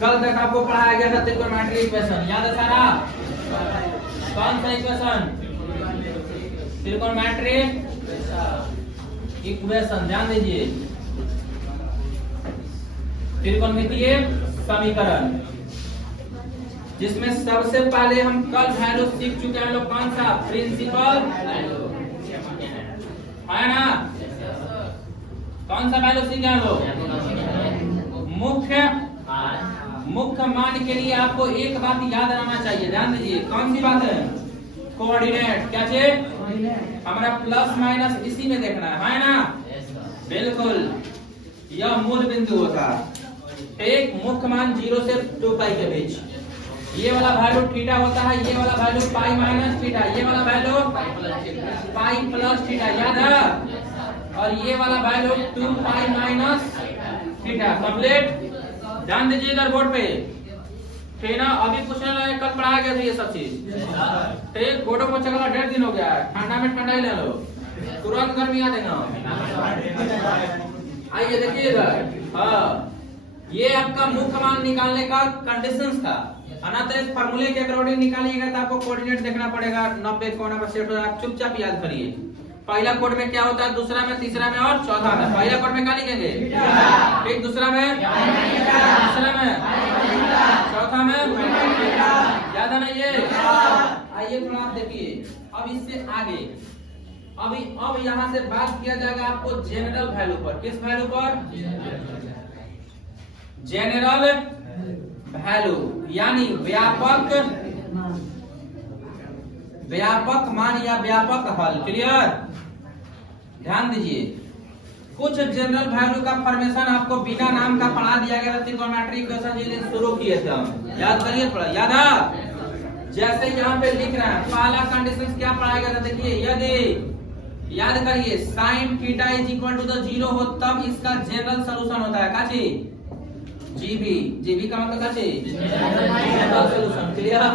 कल तक आपको पढ़ाया गया था त्रिकोणमिति इक्वेशन, याद है सारा? कौन सा इक्वेशन? त्रिकोणमिति इक्वेशन, ध्यान दीजिए, त्रिकोणमितीय समीकरण, जिसमें सबसे पहले हम कल वैल्यू सीख चुके हैं लोग। कौन सा? प्रिंसिपल है ना? कौन सा वैल्यू सीखे हैं लोग? मुख्य मान के लिए आपको एक बात याद रहना चाहिए, ध्यान दीजिए। कौन सी बात है? कोऑर्डिनेट। क्या चीज? हमारा प्लस माइनस इसी में देखना है ना? बिल्कुल, यह मूल बिंदु होता है। एक मुख्य मान 0 से 2 पाई के बीच, ये वाला वैल्यू थीटा होता है, ये वाला वैल्यू पाई माइनस थीटा, ये वाला वैल्यू पाई प्लस थीटा, याद है? और ये वाला value 2 pi minus theta. Complete? ध्यान दीजिए इधर बोर्ड पे, ठीक ना? अभी पूछने लगे, कल पढ़ाया गया था ये सब चीज, ठीक? फोटो को चला 1.5 दिन हो गया, ठंडा में ठंडा ही ले लो, तुरंत गर्मी आ देगा। आइए देखिए इधर, हाँ, ये आपका मुख्य मान निकालने का कंडीशंस था, अनाथ फार्मूले के अकॉर्डिंग निकालिएगा तो आपको कोऑर्डिनेट देखना पड़ेगा, 90 कोना पर सेट हो। आप चुपचाप याद करिए, पहला कोड में क्या होता है, दूसरा में, तीसरा में और चौथा में। पहला कोड में क्या लिखेंगे? ठीक, दूसरा में, तीसरा में, चौथा में, याद है ना ये? आइए थोड़ा आप देखिए, अब इससे आगे अब यहाँ से बात किया जाएगा आपको जनरल वैल्यू पर। किस वैल्यू पर? जनरल वैल्यू, यानी व्यापक मान या व्यापक हल। क्लियर? ध्यान दीजिए, कुछ जनरल वैल्यू का फॉर्मेशन आपको बिना नाम का पढ़ा दिया गया था त्रिकोणमिति इक्वेशन जिस दिन शुरू किए थे हम, याद करिए थोड़ा, याद है? जैसे यहाँ पे लिख रहे हैं, पहला कंडीशन क्या पढ़ाया गया था? देखिए, यदि, याद करिए, sine theta is equal to the 0 हो तब इसका जनरल सॉल्यूशन होता है। काची? जीबी का मतलब काची? General solution. क्लियर?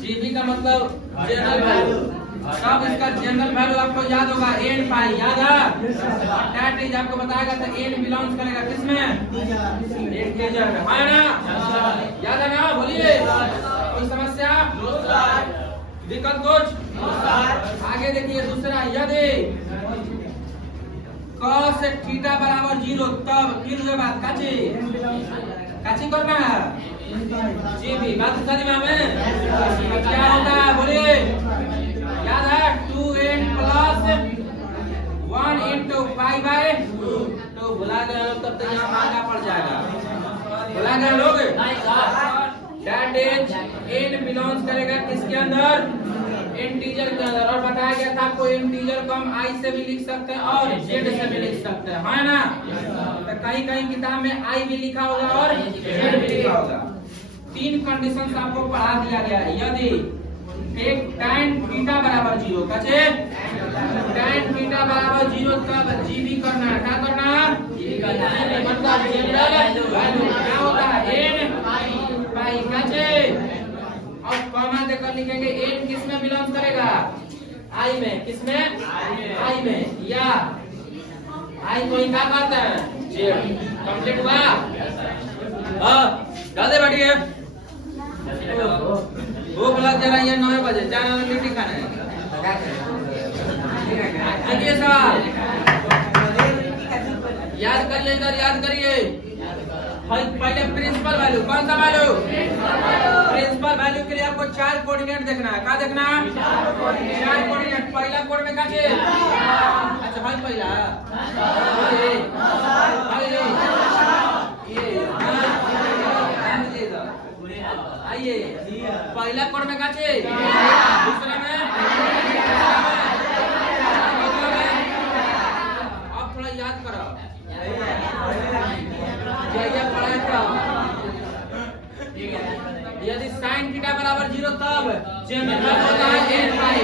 जीबी का मतलब जनरल वैल्यू। तब इसका जनरल वैल्यू आपको याद होगा n पाई, याद है? दैट इज आपको बताया था n बिलोंग्स करेगा किसमें? इंटीजर में, है ना? याद है ना? बोलिए, कोई समस्या? विकल्प कुछ? आगे देखिए दूसरा, यदि cos थीटा बराबर 0 तब, फिर हुए बात काची करना है? जीबी। बात समझ में हमें क्या होता है? बोलिए, याद है? 2n plus 1 into pi by 2। भुला गए लोग, तब तो यहाँ महंगा पड़ जाएगा। भुला गए लोग? दैट इज n बिलोंग्स करेगा किसके अंदर? इंटीजर के अंदर। और बताया गया था आपको इंटीजर को हम i से भी लिख सकते हैं और z से भी लिख सकते हैं, है ना? तो कहीं कहीं किताब में i भी लिखा होगा और z भी लिखा होगा। 3 कंडीशंस आपको पढ़ा दिया गया है। यदि एक tan थीटा बराबर 0, कैसे? tan थीटा बराबर 0 तब जीबी करना है। क्या करना है? मतलब जनरल वैल्यू क्या होता है? n पाई, कैसे? और कॉमा देकर लिखेंगे n किस में बिलोंग करेगा? i में। किसमें? i में, या i को क्या कहते हैं? z। कंप्लीट हुआ? जल्दी बैठिए, भूख लग जा रही है, 9 बजे जाना है, लिट्टी खाना है। चलिए सवाल याद करिए, इधर याद करिए। पहले प्रिंसिपल वैल्यू, कौन सा वैल्यू? प्रिंसिपल वैल्यू के लिए आपको 4 कोऑर्डिनेट देखना है। क्या देखना है? 4 कोऑर्डिनेट। पहला कोड में क्या चाहिए? अच्छा भाई, पहला आइए, पहला कोड में क्या चाहिए? दूसरा में, अब थोड़ा याद करो, यदि sin थीटा बराबर 0 तब जनरल वैल्यू होता है n पाई,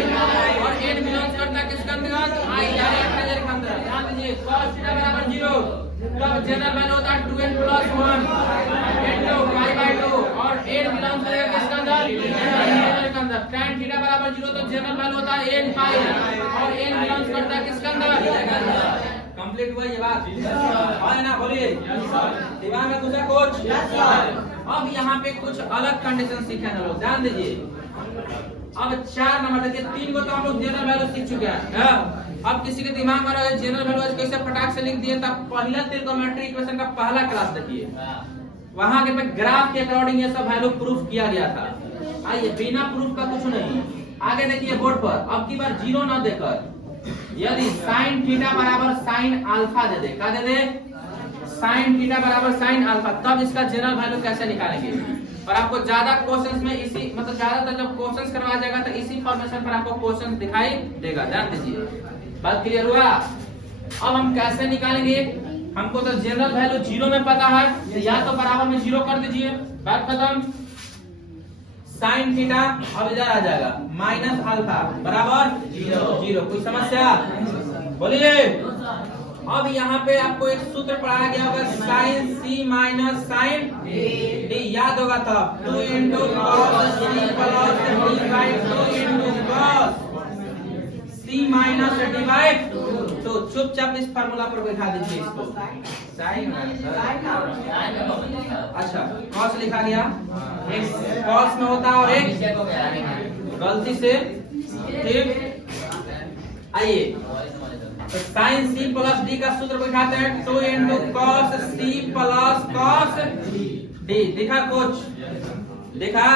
और n बिलोंग्स करता है किसके अंतर्गत? i, यानी इंटीजर के अंदर। ध्यान दीजिए, cos थीटा बराबर 0 तब जनरल वैल्यू होता है 2n plus 1 into pi by 2, और n बिलोंग्स करेगा किसके अंदर? इंटीजर के अंदर। tan थीटा बराबर 0 तो जनरल वैल्यू होता है n पाई, और n बिलोंग्स करता है किसके अंदर? कंप्लीट हुआ ये बात? है ना, बोलिए। दिमाग में घुसा कुछ? अब यहाँ पे कुछ अलग कंडीशन सीखे ना लोग, ध्यान दीजिए। अब 4 नंबर देखिए, 3 को तो हम लोग जनरल वैल्यू सीख चुके हैं। अब किसी के दिमाग में रहे जनरल वैल्यू कैसे फटाक से लिख दिए, तब पहला त्रिकोणमिति इक्वेशन का पहला क्लास देखिए, वहां के पे ग्राफ के अकॉर्डिंग ये सब वैल्यू प्रूफ किया गया था। आइए, बिना प्रूफ का कुछ नहीं। आगे देखिए बोर्ड पर, अब की बार 0 न देकर यदि sin थीटा बराबर sin अल्फा दे दे, क्या दे दे? sin थीटा बराबर sin अल्फा, तब इसका जनरल वैल्यू कैसे निकालेंगे? और आपको ज्यादा क्वेश्चंस में इसी मतलब ज्यादातर जब क्वेश्चंस करवाया जाएगा तो इसी फॉर्मेशन पर आपको क्वेश्चन दिखाई देगा, ध्यान दीजिए। बात क्लियर हुआ? अब हम कैसे निकालेंगे? हमको तो जनरल वैल्यू 0 में पता है, तो या तो बराबर में 0 कर दीजिए, बात खत्म। sin थीटा अब इधर आ जाएगा माइनस अल्फा बराबर 0। कोई समस्या? बोलिए। अब यहाँ पे आपको एक सूत्र पढ़ाया गया होगा, sin c minus sin d, याद होगा तब 2 into cos c plus d by 2 into cos c minus d by 2। चुपचाप इस फार्मूला पर बैठा दीजिए इसको, sin अच्छा cos लिखा गया, एक cos में होता है और एक गलती से, ठीक। आइए, तो sin c प्लस d का सूत्र बैठाते हैं, 2 into cos c plus cos d। दिखा कुछ? दिखा?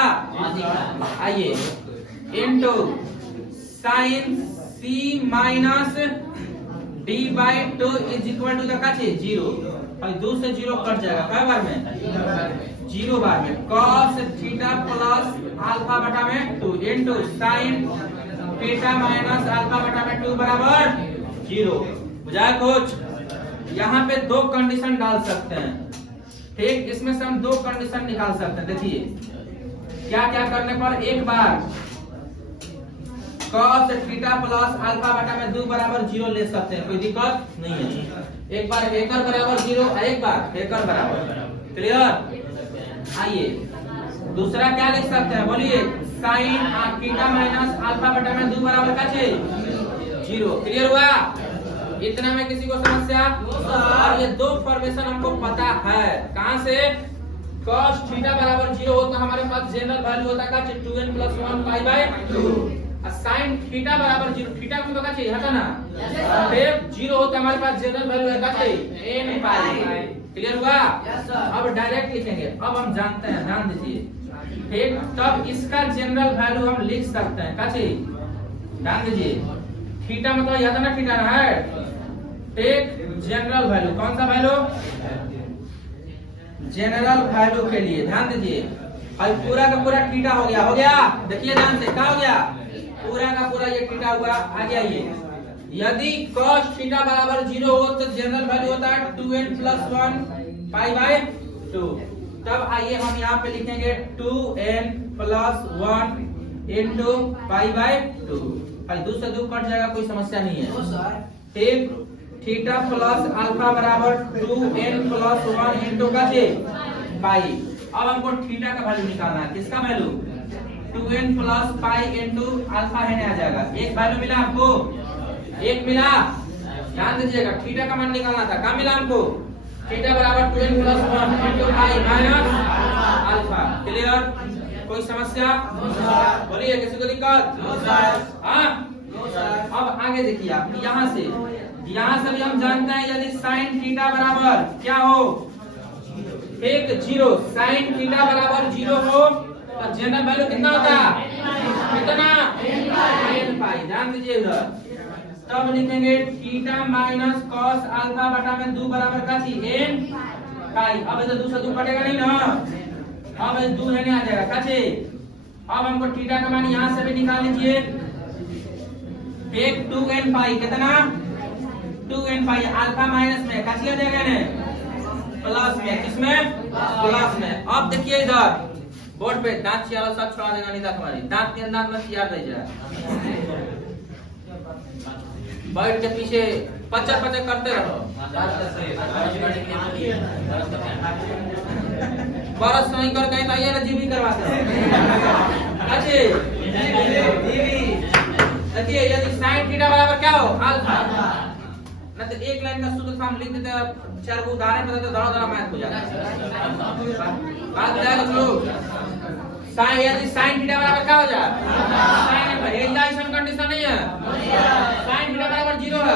आइए, into sin c minus d by 2 is equal to का 0। और 2 से 0 कट जाएगा, क्या बार में? 0 बार में। cos थीटा प्लस अल्फा बटा में 2 into sin theta minus alpha बटा में 2 बराबर 0। बुझाया कुछ? यहाँ पे 2 कंडीशन डाल सकते हैं, ठीक। इसमें से हम 2 कंडीशन निकाल सकते हैं। देखिए क्या क्या करने पर, एक बार cos थीटा प्लस अल्फा बटा में 2 बराबर 0 ले सकते हैं, कोई दिक्कत नहीं है। एक बार एकड़ बराबर 0, एक बार एकड़ बराबर, क्लियर? आइए, दूसरा क्या लिख सकते हैं, बोलिए। sin थीटा माइनस अल्फा बटा में 2 बराबर का 0। क्लियर हुआ? इतना में किसी को समस्या? और ये 2 फॉर्मेशन हमको पता है, कहां से? cos थीटा बराबर 0 हो तो हमारे पास जनरल वैल्यू होता का 2n + 1 pi by 2। sin theta बराबर 0, थीटा को तो का चाहिए, है ना? फिर 0 हो तो हमारे पास जनरल वैल्यू है का चाहिए, n पाई। क्लियर हुआ? अब डायरेक्ट लिखेंगे। अब हम जानते हैं, ध्यान दीजिए, ठीक। तब इसका जनरल वैल्यू हम लिख सकते हैं, का चाहिए? ध्यान दीजिए, थीटा मतलब याद है ना, थीटा है, ठीक। जनरल वैल्यू, कौन सा वैल्यू? जनरल वैल्यू के लिए ध्यान दीजिए। और पूरा का पूरा थीटा हो गया, हो गया? देखिए ध्यान से, क्या हो गया? पूरा का पूरा ये थीटा हुआ। आगे आइए, यदि cos थीटा बराबर 0 हो तो जनरल वैल्यू होता है 2n + 1 पाई बाय 2। तब आइए हम यहाँ पे लिखेंगे 2n + 1 into पाई बाय 2। 2 से 2 कट जाएगा, कोई समस्या नहीं है, ठीक। थीटा प्लस अल्फा बराबर 2n + 1 into का पाई। अब हमको थीटा का वैल्यू निकालना है, किसका वैल्यू? 2n + पाई into अल्फा है आ जाएगा। एक वैल्यू मिला आपको, एक मिला, ध्यान दीजिएगा। थीटा का मान निकालना था, क्या मिला हमको? थीटा बराबर 2n + 1 into pi minus alpha. Clear? कोई समस्या? बोलिए, किसी को दिक्कत? हाँ, अब आगे देखिए आप, यहाँ से भी हम जानते हैं, यदि sin थीटा बराबर क्या हो, 0, sin थीटा बराबर 0 हो तो जनरल वैल्यू कितना होता है? कितना? n पाई। ध्यान दीजिए इधर, तब लिखेंगे थीटा माइनस cos अल्फा बटा में 2 बराबर का n पाई। अब इधर 2 से 2 कटेगा नहीं ना, अब 2 रहने आ जाएगा, का अब हमको थीटा का मान यहाँ से भी निकाल लीजिए, एक 2n पाई, कितना? 2n पाई। अल्फा माइनस में का आ जाएगा ना, प्लस में, किसमें? प्लस में। अब देखिए इधर बोर्ड पे, दांत चियारा सब छोड़ा देगा, नहीं तुम्हारी दांत के अंदर में चियार रह जाए, बैठ के पीछे पचर करते रहो। बरस नहीं कर कहीं आइए ना, जीवी करवाते रहो। देखिए, यदि sin थीटा बराबर क्या हो? अल्फा ना तो एक लाइन का शुद्ध फॉर्म लिख देते, चार को उदाहरण बताते तो धड़ा मैथ हो जाता। बात हो जाएगा लोग। साइन यदि साइन थीटा बराबर क्या हो जाए, साइन एल्डा ऐसा कंडीशन नहीं है, साइन थीटा बराबर 0 है,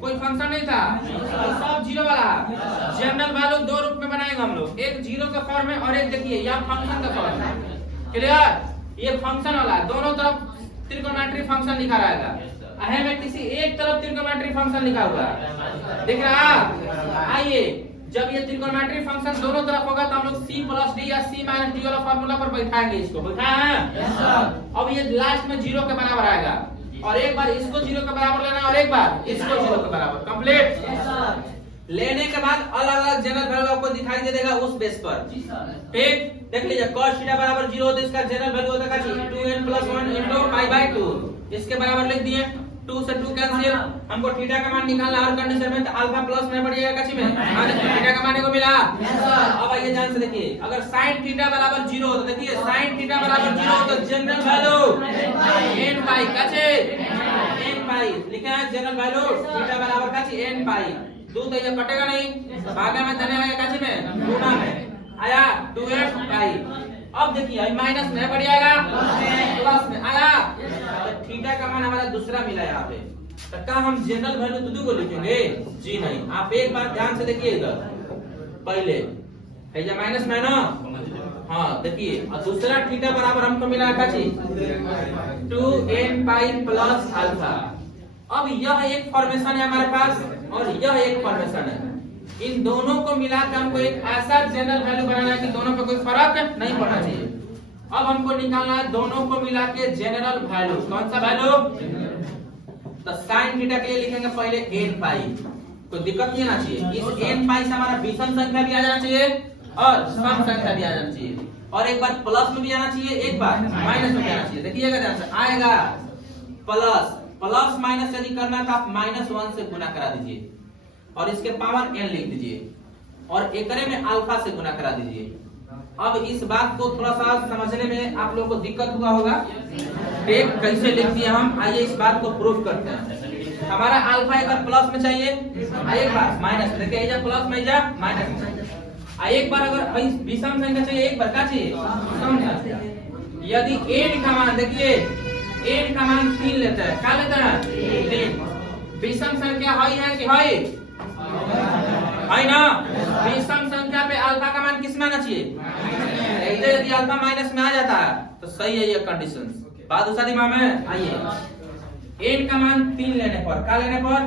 कोई फंक्शन नहीं था तो सब 0 वाला। जनरल वैल्यू दो रूप में बनाएंगे हम लोग, एक 0 का फॉर्म है और एक देखिए यह फंक्शन का फॉर्म है। क्लियर, ये फंक्शन वाला दोनों तरफ त्रिकोणमितीय फंक्शन लिखा रहेगा, अहम में किसी एक तरफ त्रिकोणमितीय फंक्शन लिखा हुआ है, दिख रहा। आइए जब ये त्रिकोणमितीय फंक्शन दोनों तरफ होगा तो हम लोग c प्लस d या c माइनस d वाला फार्मूला पर बैठाएंगे, इसको बैठाया है। अब ये लास्ट में 0 के बराबर आएगा और एक बार इसको 0 के बराबर लेना और एक बार इसको 0 के बराबर, कंप्लीट। लेने के बाद अलग अलग जनरल वैल्यू आपको दिखाई दे देगा उस बेस पर, ठीक। देख लीजिए cos थीटा बराबर 0 होता है, इसका जनरल वैल्यू होता है 2n + 1 * π/2, इसके बराबर लिख दिए, 2 से 2 कैंसिल। हमको थीटा का मान निकालना हर कंडीशन में, तो अल्फा प्लस में पड़ेगा कच्ची में, थीटा का मान को मिला। अब आइए ध्यान से देखिए, अगर sin थीटा बराबर 0 हो तो देखिए sin थीटा बराबर 0 हो तो जनरल वैल्यू n पाई कच्चे n पाई लिखे हैं, जनरल वैल्यू थीटा बराबर कच्ची n पाई। 2 तो ये कटेगा नहीं, भागा में देने आएगा कच्ची में, गुणा में आया 2n पाई। अब देखिए माइनस में बढ़ जाएगा, प्लस में आया, तो थीटा का मान हमारा दूसरा मिला यहाँ पे, तो क्या हम जनरल वैल्यू दूसरे को लिखेंगे? जी नहीं। आप एक बार ध्यान से देखिए इधर, पहले है ये माइनस में ना, हाँ देखिए, और दूसरा थीटा बराबर हमको मिला क्या चीज, 2n पाई प्लस अल्फा। अब यह एक फॉर्मेशन है हमारे पास और यह एक फॉर्मेशन है, इन दोनों को मिलाकर हमको एक ऐसा जनरल वैल्यू बनाना है कि दोनों पे कोई फर्क नहीं पड़ना चाहिए। अब हमको निकालना है दोनों को मिला के जनरल वैल्यू, कौन सा वैल्यू? तो साइन थीटा के लिए लिखेंगे पहले n पाई, कोई दिक्कत नहीं आना चाहिए। इस n पाई से हमारा विषम संख्या भी आ जाना चाहिए और सम संख्या भी आ जाना चाहिए, और एक बार प्लस में भी आना चाहिए, एक बार माइनस में भी आना चाहिए। देखिएगा ध्यान से, आएगा प्लस, प्लस माइनस यदि करना तो आप -1 से गुना करा दीजिए और इसके पावर n लिख दीजिए और एकरे में अल्फा से गुना करा दीजिए। अब इस बात को थोड़ा सा समझने में आप लोगों को दिक्कत हुआ होगा, एक कैसे लिख दिए हम, आइए इस बात को प्रूव करते हैं। हमारा अल्फा एक बार प्लस में चाहिए, एक बार माइनस में, देखिए जा प्लस में जा माइनस में, एक बार अगर विषम संख्या चाहिए, एक बार क्या चाहिए, सम संख्या। यदि n का मान देखिए, n का मान 3 लेता है, क्या लेता है 3, विषम संख्या है कि है ना, विषम संख्या पे अल्फा का मान किस में आना चाहिए, यदि अल्फा माइनस में आ जाता है तो सही है ये कंडीशन। बात दूसरा दिमाग में आइए, n का मान 3 लेने पर, क्या लेने पर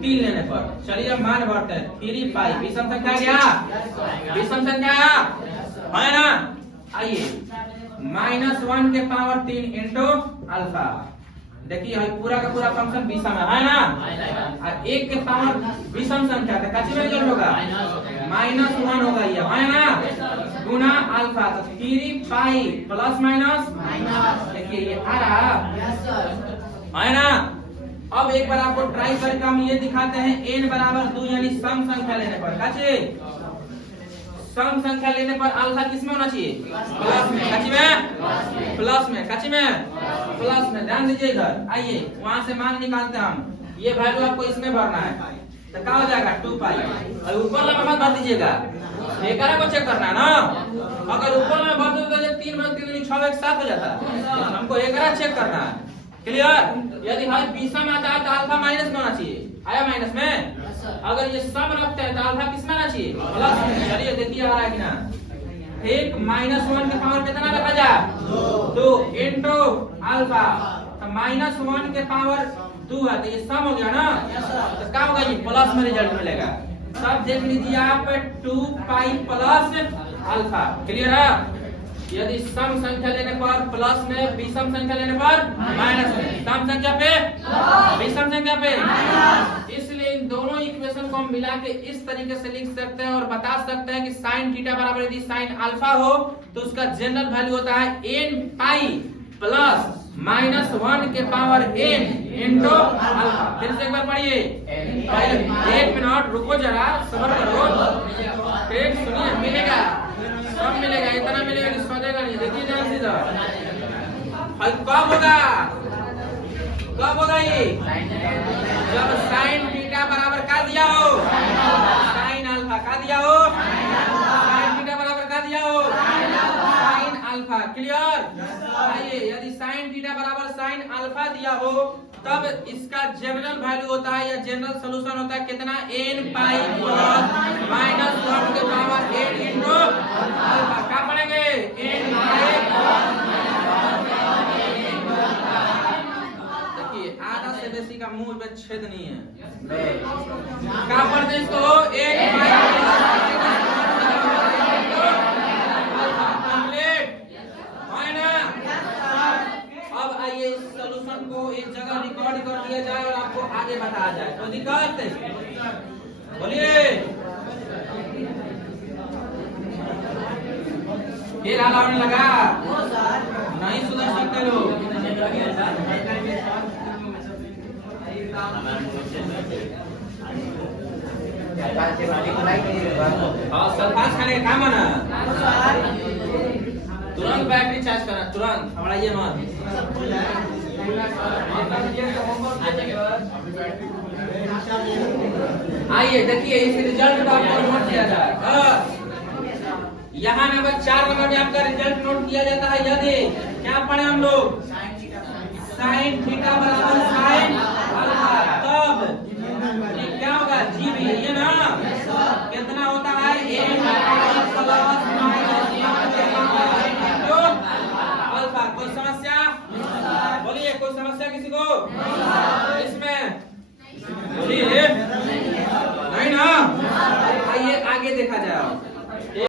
3 लेने पर, चलिए मान भरते हैं 3 पाई, विषम संख्या क्या, विषम संख्या है ना। आइए -1 के पावर 3 इंटू अल्फा, देखिए पूरा का पूरा फंक्शन विषम है ना, और 1 के पावर विषम संख्या है, कैसे में रिजल्ट होगा -1 होगा ये, है ना, गुना अल्फा, तो 3 पाई प्लस माइनस, देखिए ये आ रहा है ना। अब एक बार आपको ट्राई करके हम ये दिखाते हैं, n बराबर 2 यानी सम संख्या लेने पर, कैसे सम संख्या लेने पर अल्फा किस में होना चाहिए, प्लस में, कच्ची में प्लस में, कच्ची में प्लस में। ध्यान दीजिए इधर, आइए वहां से मान निकालते हैं हम, ये वैल्यू आपको इसमें भरना है, तो क्या हो जाएगा 2 पाई, और ऊपर वाला मत भर दीजिएगा, एकरा को चेक करना है ना। अगर ऊपर में भर दो तो ये 3 + 3 = 6 एक साथ हो जाता है, हमको एकरा चेक करना है। क्लियर, यदि हर विषम आता है तो अल्फा माइनस में होना चाहिए, आया माइनस में, अगर ये सम रखते हैं तो अल्फा किस में आना चाहिए, प्लस में। चलिए देखिए आ रहा है कि ना, एक -1 के पावर कितना रखा जाए 2 इंटू अल्फा, तो -1 के पावर 2 है, तो ये सम हो गया ना, तो क्या होगा ये प्लस में रिजल्ट मिलेगा। सब देख लीजिए आप, 2 पाई प्लस अल्फा। क्लियर है, यदि सम संख्या लेने पर प्लस में, विषम संख्या लेने पर माइनस में, सम संख्या पे विषम संख्या पे, इसलिए इन दोनों इक्वेशन को हम मिला के इस तरीके से लिख सकते हैं और बता सकते हैं कि sin थीटा बराबर यदि sin अल्फा हो तो उसका जनरल वैल्यू होता है n पाई प्लस -1 के पावर n इंटू अल्फा। फिर से एक बार पढ़िए, पहले 1 मिनट रुको जरा, सब्र करो, ठीक, सुनिए, मिलेगा सब मिलेगा, इतना मिलेगा कि सोचेगा नहीं। देखिए ध्यान से हल कब होगा, कब होगा ये, जब sin थीटा क्लियर। आइए यदि साइन थीटा बराबर साइन अल्फा दिया हो तब इसका जनरल वैल्यू होता है या जनरल सॉल्यूशन होता है कितना n पाई प्लस माइनस 1 के पावर 8 इनटू अल्फा। क्या पढ़ेंगे n पाई। देखिए आधा से बेसी का मुंह में छेद नहीं है। क्या पढ़ते इसको n पाई इस सॉल्यूशन को एक जगह रिकॉर्ड कर दिया जाए और आपको आगे बताया जाए तो दिक्कत बोलिए। ये लाल होने लगा नहीं सुधर सकते लोग। सल्फास खाने का काम है ना, तुरंत बैटरी चार्ज करना तुरंत, हमारा ये मत। आइए देखिए इस रिजल्ट को आपको नोट किया जाए। यहाँ नंबर 4 नंबर में आपका रिजल्ट नोट किया जाता है यदि क्या पढ़े हम लोग साइन थीटा बराबर साइन अल्फा तब क्या होगा जी भी ये ना कितना होता है n प्लस